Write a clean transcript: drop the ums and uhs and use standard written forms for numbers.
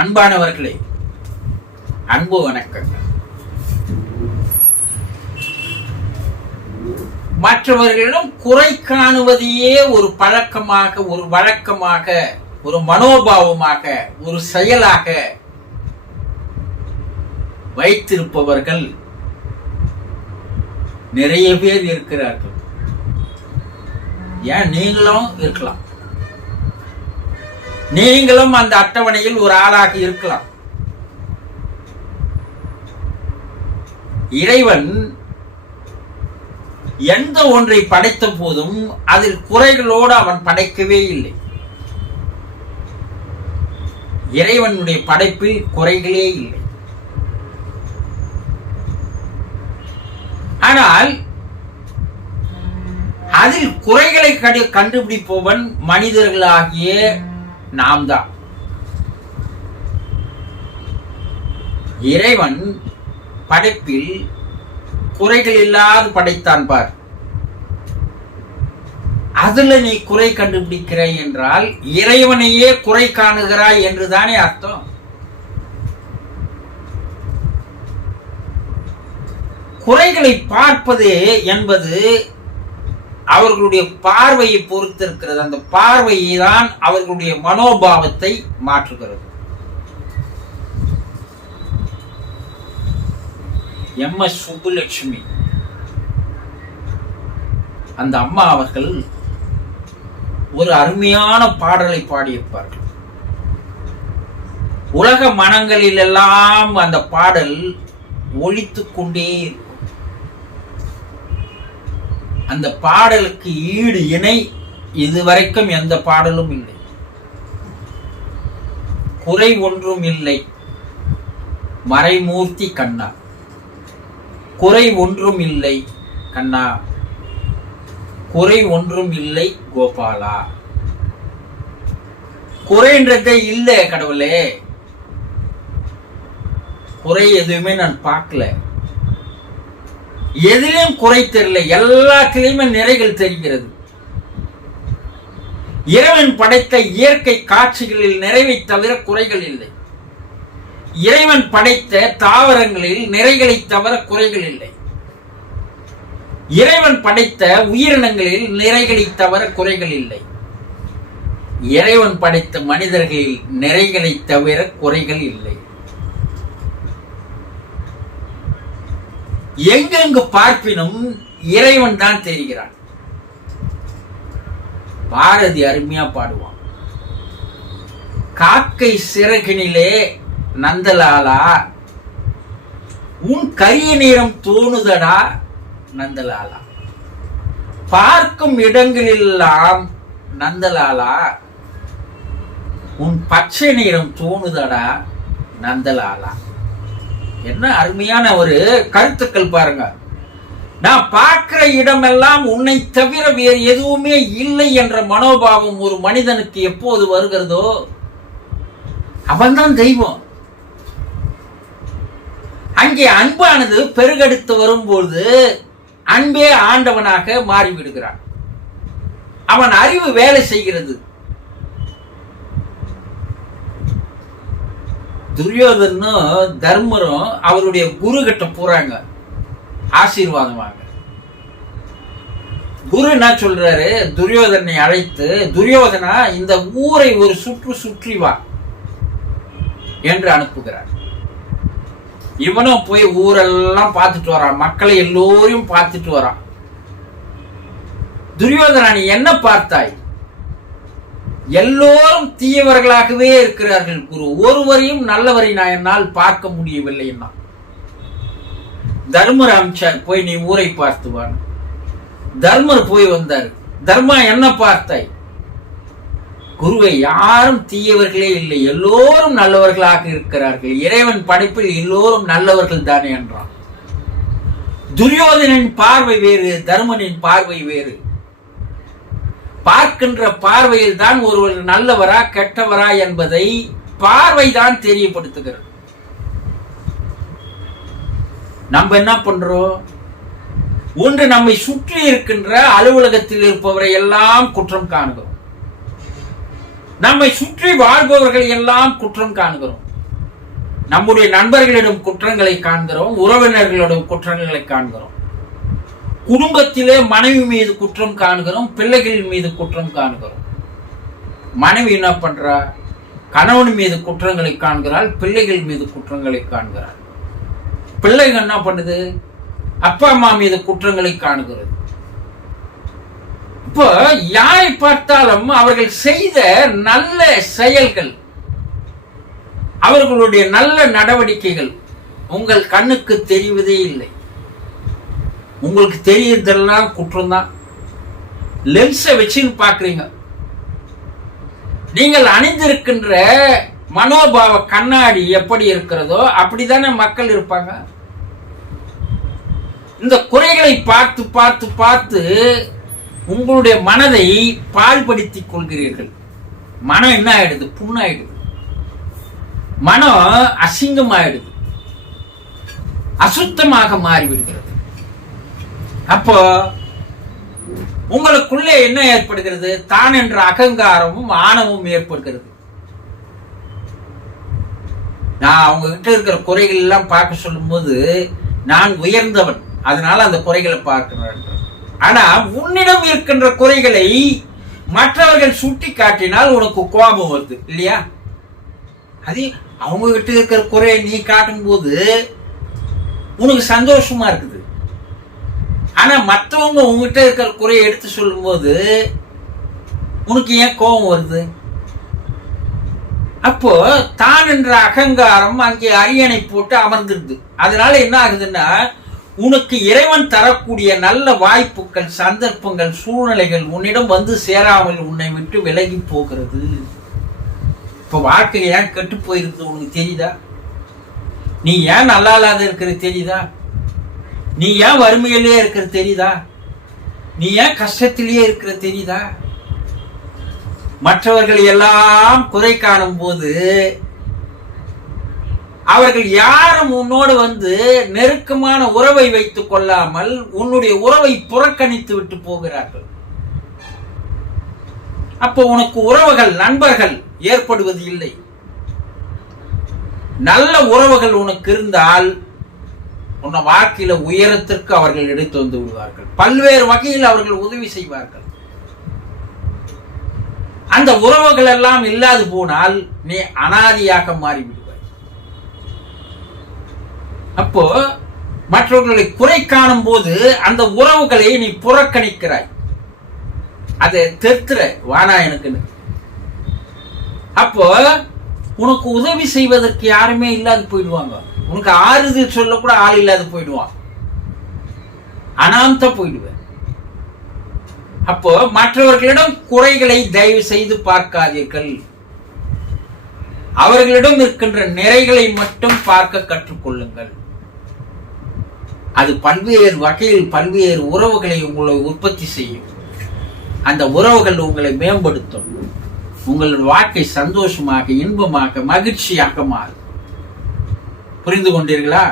அன்பானவர்களே, அன்பு வணக்கங்கள். மற்றவர்களிடம் குறை காணுவதையே ஒரு பழக்கமாக, ஒரு வழக்கமாக, ஒரு மனோபாவமாக, ஒரு செயலாக வைத்திருப்பவர்கள் நிறைய பேர் இருக்கிறார்கள். ஏன் நீங்களும் இருக்கலாம், நீங்களும் அந்த அட்டவணையில் ஒரு ஆளாக இருக்கலாம். இறைவன் எந்த ஒன்றை படைத்த போதும் அதில் குறைகளோடு அவன் படைக்கவே இல்லை. இறைவனுடைய படைப்பில் குறைகளே இல்லை. ஆனால் அதில் குறைகளை கண்டுபிடிப்பவன் மனிதர்களாகிய நாம் தான். இறைவன் படைப்பில் குறைகள் இல்லாது படைத்தான் பார். அதுல நீ குறை கண்டுபிடிக்கிறாய் என்றால் இறைவனையே குறை காணுகிறாய் என்றுதானே அர்த்தம். குறைகளை பார்ப்பது என்பது அவர்களுடைய பார்வையை பொறுத்திருக்கிறது. அந்த பார்வையை தான் அவர்களுடைய மனோபாவத்தை மாற்றுகிறது. எம்.எஸ். சுப்புலட்சுமி அந்த அம்மா அவர்கள் ஒரு அருமையான பாடலை பாடியிருப்பார்கள். உலக மனங்களில் எல்லாம் அந்த பாடல் ஒலித்துக் கொண்டே இருக்கும். அந்த பாடலுக்கு ஈடு இணை இதுவரைக்கும் எந்த பாடலும் இல்லை. குறை ஒன்றும் இல்லை மறைமூர்த்தி கண்ணா, குறை ஒன்றும் இல்லை கண்ணா, குறை ஒன்றும் இல்லை கோபாலா. குறைன்றதே இல்லை கடவுளே, குறை எதுவுமே நான் பார்க்கல, எதிலும் குறை தெரியல, எல்லாத்திலையுமே நிறைகள் தெரிகிறது. இறைவன் படைத்த இயற்கை காட்சிகளில் நிறைவை தவிர குறைகள் இல்லை. இறைவன் படைத்த தாவரங்களில் நிறைகளை தவிர குறைகள் இல்லை. இறைவன் படைத்த உயிரினங்களில் நிறைகளை தவிர குறைகள் இல்லை. இறைவன் படைத்த மனிதர்களில் நிறைகளை தவிர குறைகள் இல்லை. எங்கெங்கு பார்ப்பினும் இறைவன் தான் தெரிகிறான். பாரதி அருமையா பாடுவான். காக்கை சிறகினிலே நந்தலாலா, உன் கரிய நிறம் தோணுதடா நந்தலாலா, பார்க்கும் இடங்களெல்லாம் நந்தலாலா, உன் பச்சை நிறம் தோணுதடா நந்தலாலா. என்ன அருமையான ஒரு கருத்துக்கள் பாருங்க. நான் பார்க்கிற இடமெல்லாம் உன்னை தவிர வேறு எதுவுமே இல்லை என்ற மனோபாவம் ஒரு மனிதனுக்கு எப்போது வருகிறதோ அவன்தான் தெய்வம். அங்கே அன்பானது பெருகெடுத்து வரும்போது அன்பே ஆண்டவனாக மாறிவிடுகிறான். அவன் அறிவு வேலை செய்கிறது. துரியோதனும் தர்மரும் அவருடைய குரு கிட்ட போறாங்க ஆசீர்வாதம் வாங்க. குரு என்ன சொல்றாரு, துரியோதனை அழைத்து, துரியோதனா இந்த ஊரை ஒரு சுற்றி வா என்று அனுப்புகிறார். இவனும் போய் ஊரெல்லாம் பார்த்துட்டு வரான், மக்களை எல்லோரையும் பார்த்துட்டு வரான். துரியோதனா நீ என்ன பார்த்தாய்? எல்லோரும் தீயவர்களாகவே இருக்கிறார்கள் குரு, ஒருவரையும் நல்லவரை நான் என்னால் பார்க்க முடியவில்லை. தர்மர் அம்சார் போய் நீ ஊரை பார்த்துவான். தர்மர் போய் வந்தார். தர்மா என்ன பார்த்தாய்? குருவை யாரும் தீயவர்களே இல்லை, எல்லோரும் நல்லவர்களாக இருக்கிறார்கள், இறைவன் படைப்பில் எல்லோரும் நல்லவர்கள் தானே என்றான். துரியோதனின் பார்வை வேறு, தர்மனின் பார்வை வேறு. பார்க்கின்ற பார்வையில் தான் ஒருவர் நல்லவரா கெட்டவரா என்பதை பார்வைதான் தெரியப்படுத்துகிறது. நம்ம என்ன பண்றோம்? ஒன்று நம்மை சுற்றி இருக்கின்ற அலுவலகத்தில் இருப்பவரை எல்லாம் குற்றம் காணுகிறோம், நம்மை சுற்றி வாழ்பவர்கள் எல்லாம் குற்றம் காணுகிறோம். நம்முடைய நண்பர்களிடம் குற்றங்களை காண்கிறோம், உறவினர்களிடம் குற்றங்களை காண்கிறோம், குடும்பத்திலே மனைவி மீது குற்றம் காண்கிறோம், பிள்ளைகள் மீது குற்றம் காண்கிறோம். மனைவி என்ன பண்றா? கணவன் மீது குற்றங்களை காண்கிறாள், பிள்ளைகள் மீது குற்றங்களை காண்கிறாள். பிள்ளைகள் என்ன பண்ணுது? அப்பா அம்மா மீது குற்றங்களை காணுகிறது. இப்போ யாரை பார்த்தாலும் அவர்கள் செய்த நல்ல செயல்கள், அவர்களுடைய நல்ல நடவடிக்கைகள் உங்கள் கண்ணுக்கு தெரிவதே இல்லை. உங்களுக்கு தெரியறதெல்லாம் குற்றம் தான். லென்ஸை வச்சுன்னு பாக்குறீங்க. நீங்கள் அணிந்திருக்கின்ற மனோபாவ கண்ணாடி எப்படி இருக்கிறதோ அப்படித்தானே மக்கள் இருப்பாங்க. இந்த குறைகளை பார்த்து பார்த்து பார்த்து உங்களுடைய மனதை பாழ்படுத்திக் கொள்கிறீர்கள். மனம் என்ன ஆயிடுது? புண்ணாயிடுது. மனம் அசிங்கமாயிடுது, அசுத்தமாக மாறிவிடுகிறது. அப்போ உங்களுக்குள்ளே என்ன ஏற்படுகிறது? தான் என்ற அகங்காரமும் ஆணவமும் ஏற்படுகிறது. நான் அவங்க கிட்ட இருக்கிற குறைகள் எல்லாம் பார்க்க சொல்லும் போது நான் உயர்ந்தவன், அதனால அந்த குறைகளை பார்க்கிறேன். ஆனா உன்னிடம் இருக்கின்ற குறைகளை மற்றவர்கள் சுட்டி காட்டினால் உனக்கு கோபம் வருது இல்லையா? அது அவங்க கிட்ட இருக்கிற குறையை நீ காட்டும் போது உனக்கு சந்தோஷமா இருக்குது. ஆனா மற்றவங்க உங்ககிட்ட இருக்கிற குறையை எடுத்து சொல்லும் போது உனக்கு ஏன் கோபம் வருது? அப்போ தான் என்ற அகங்காரம் அங்கே அரியணை போட்டு அமர்ந்துருது. அதனால என்ன ஆகுதுன்னா, உனக்கு இறைவன் தரக்கூடிய நல்ல வாய்ப்புகள், சந்தர்ப்பங்கள், சூழ்நிலைகள் உன்னிடம் வந்து சேராமல் உன்னை விட்டு விலகி போகிறது. இப்ப வாழ்க்கை ஏன் கெட்டு போயிருக்கு உனக்கு தெரியுதா? நீ ஏன் நல்லா இல்லாத இருக்கிறது தெரியுதா? நீ ஏன் வறுமையிலே இருக்கிறது தெரியுதா? நீ ஏன் கஷ்டத்திலேயே இருக்கிறது தெரியுதா? மற்றவர்கள் எல்லாம் குறை காணும் போது அவர்கள் யாரும் உன்னோடு வந்து நெருக்கமான உறவை வைத்துக் கொள்ளாமல் உன்னுடைய உறவை புறக்கணித்து விட்டு போகிறார்கள். அப்போ உனக்கு உறவுகள், நண்பர்கள் ஏற்படுவது இல்லை. நல்ல உறவுகள் உனக்கு இருந்தால் உன்னை வாழ்க்கையில உயரத்திற்கு அவர்கள் எடுத்து வந்து விடுவார்கள். பல்வேறு வகையில் அவர்கள் உதவி செய்வார்கள். அந்த உறவுகள் எல்லாம் இல்லாது போனால் நீ அனாதியாக மாறிவிடுவாய். அப்போ மற்றவர்களை குறை காணும் போது அந்த உறவுகளை நீ புறக்கணிக்கிறாய். அதை தெத்துற வானா எனக்குன்னு. அப்போ உனக்கு உதவி செய்வதற்கு யாருமே இல்லாது போயிடுவாங்க. உனக்கு ஆறுதல் சொல்ல கூட ஆள் இல்லாது போயிடுவான். அனாமத்த போயிடுவேன். அப்போ மற்றவர்களிடம் குறைகளை தயவு செய்து பார்க்காதீர்கள். அவர்களிடம் இருக்கின்ற நிறைகளை மட்டும் பார்க்க கற்றுக்கொள்ளுங்கள். அது பல்வேறு வகையில் பல்வேறு உறவுகளை உங்களை உற்பத்தி செய்யும். அந்த உறவுகள் உங்களை மேம்படுத்தும். உங்களுடைய வாழ்க்கை சந்தோஷமாக, இன்பமாக, மகிழ்ச்சியாக மாறும். புரிந்து கொண்டீர்களா?